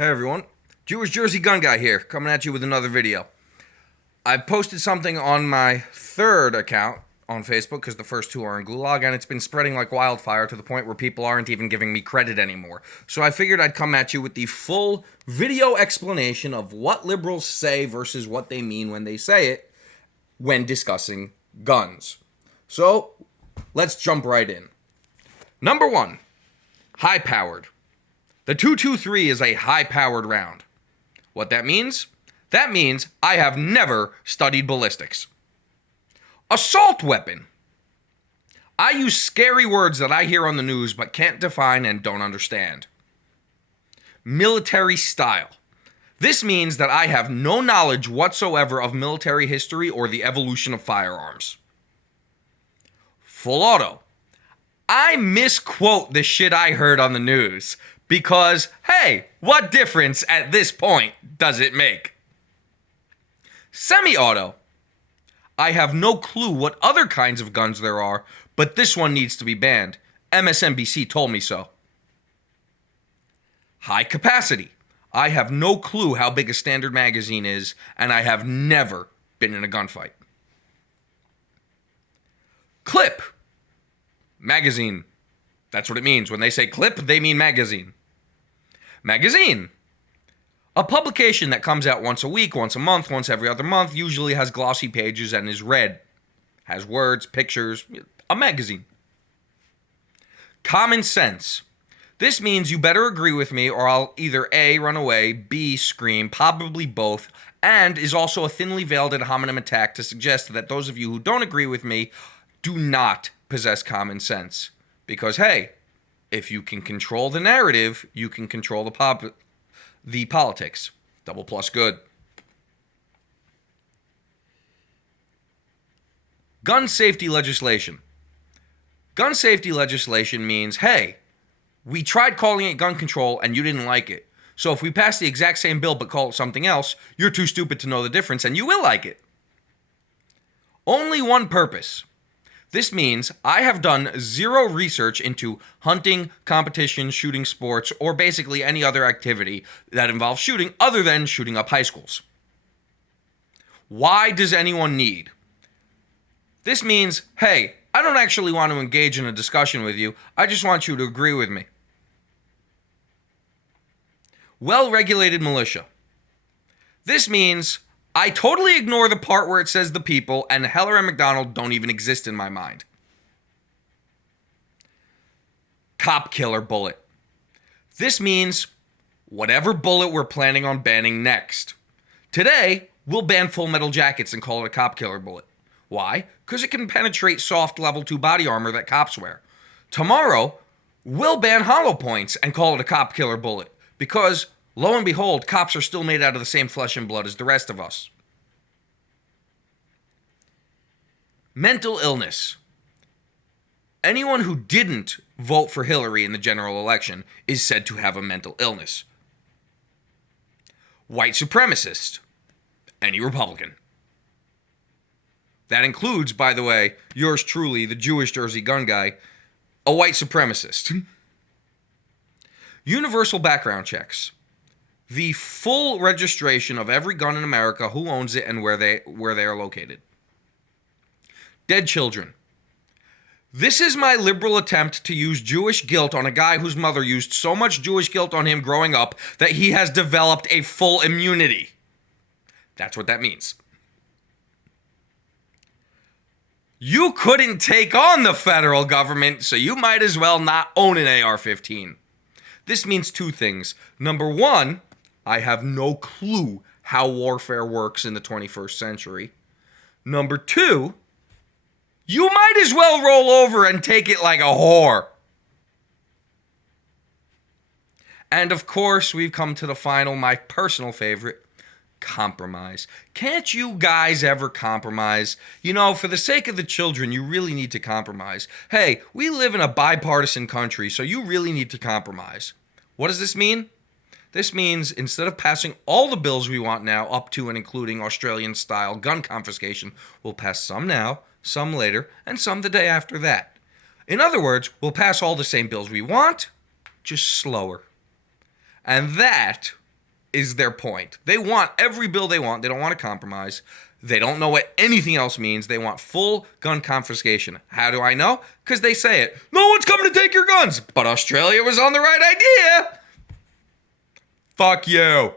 Hey everyone, Jewish Jersey Gun Guy here, coming at you with another video. I posted something on my third account on Facebook, because the first two are in Gulag, and it's been spreading like wildfire to the point where people aren't even giving me credit anymore. So I figured I'd come at you with the full video explanation of what liberals say versus what they mean when they say it when discussing guns. So, let's jump right in. Number one, high-powered. The 223 is a high-powered round. What that means? That means I have never studied ballistics. Assault weapon. I use scary words that I hear on the news but can't define and don't understand. Military style. This means that I have no knowledge whatsoever of military history or the evolution of firearms. Full auto. I misquote the shit I heard on the news. Because, hey, what difference at this point does it make? Semi-auto. I have no clue what other kinds of guns there are, but this one needs to be banned. MSNBC told me so. High capacity. I have no clue how big a standard magazine is, and I have never been in a gunfight. Clip. Magazine. That's what it means. When they say clip, they mean magazine. Magazine. A publication that comes out once a week, once a month, once every other month, usually has glossy pages and is read. Has words, pictures, a magazine. Common sense. This means you better agree with me or I'll either A, run away, B, scream, probably both, and is also a thinly veiled ad hominem attack to suggest that those of you who don't agree with me do not possess common sense. Because, hey, if you can control the narrative, you can control the politics. Double plus good. Gun safety legislation. Gun safety legislation means, hey, we tried calling it gun control and you didn't like it. So if we pass the exact same bill but call it something else, you're too stupid to know the difference and you will like it. Only one purpose. This means I have done zero research into hunting, competition, shooting sports, or basically any other activity that involves shooting other than shooting up high schools. Why does anyone need? This means, hey, I don't actually want to engage in a discussion with you. I just want you to agree with me. Well-regulated militia. This means I totally ignore the part where it says the people, and Heller and McDonald don't even exist in my mind. Cop killer bullet. This means whatever bullet we're planning on banning next. Today, we'll ban full metal jackets and call it a cop killer bullet. Why? Because it can penetrate soft level 2 body armor that cops wear. Tomorrow, we'll ban hollow points and call it a cop killer bullet. Because, lo and behold, cops are still made out of the same flesh and blood as the rest of us. Mental illness. Anyone who didn't vote for Hillary in the general election is said to have a mental illness. White supremacist. Any Republican. That includes, by the way, yours truly, the Jewish Jersey Gun Guy, a white supremacist. Universal background checks. The full registration of every gun in America, who owns it, and where they are located. Dead children. This is my liberal attempt to use Jewish guilt on a guy whose mother used so much Jewish guilt on him growing up that he has developed a full immunity. That's what that means. You couldn't take on the federal government, so you might as well not own an AR-15. This means two things. Number one, I have no clue how warfare works in the 21st century. Number two, you might as well roll over and take it like a whore. And of course, we've come to the final, my personal favorite, compromise. Can't you guys ever compromise? You know, for the sake of the children, you really need to compromise. Hey, we live in a bipartisan country, so you really need to compromise. What does this mean? This means instead of passing all the bills we want now, up to and including Australian-style gun confiscation, we'll pass some now, some later, and some the day after that. In other words, we'll pass all the same bills we want, just slower. And that is their point. They want every bill they want. They don't want to compromise. They don't know what anything else means. They want full gun confiscation. How do I know? Because they say it. No one's coming to take your guns. But Australia was on the right idea. Fuck you.